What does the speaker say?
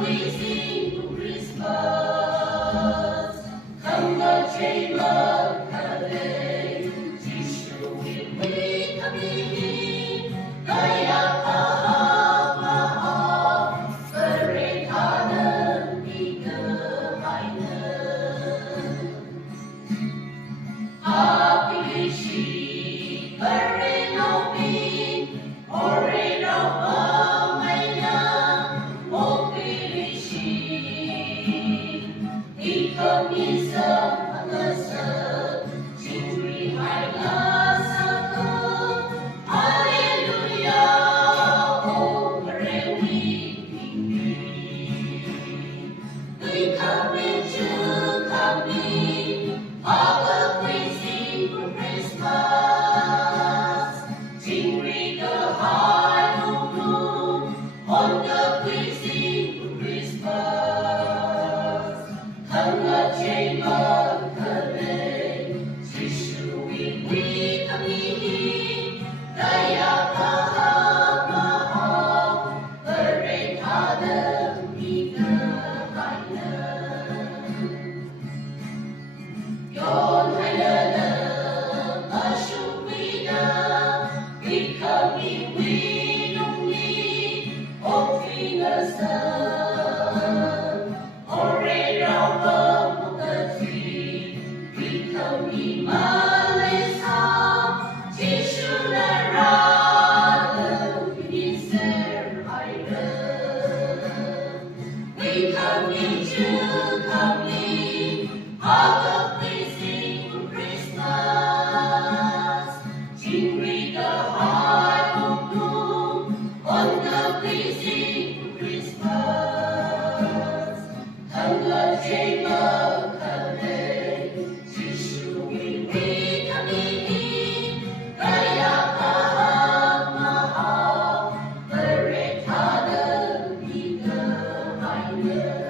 we sing Christmas. Come the chamber cafe, Jishu will we come in. Kaya kahapon, berekanan di kehainan. Api isi berenopin, orenop pemainan, mobil isi. Ikut misal pengesel, curi harga satu. Haleluya, oh merewi tinggi. Kami kami, apa kuisi for Christmas. Cingri ke hai nung, on ke kuisi for Christmas. Hanga chamber kere, sisui kami, kaya kahapon, berekanan di kehainan. Yon hainan asyupina, kami winungi, o fingersan, ore rau pemukati, kami malesa, Jishu narada, pinser hainan. Kami apa we sing for Christmas. Cingri ke hai nung, on the we sing for Christmas. Hanga chamber kami, Jishu we kami, kaya kahapon, berekanan di kehainan.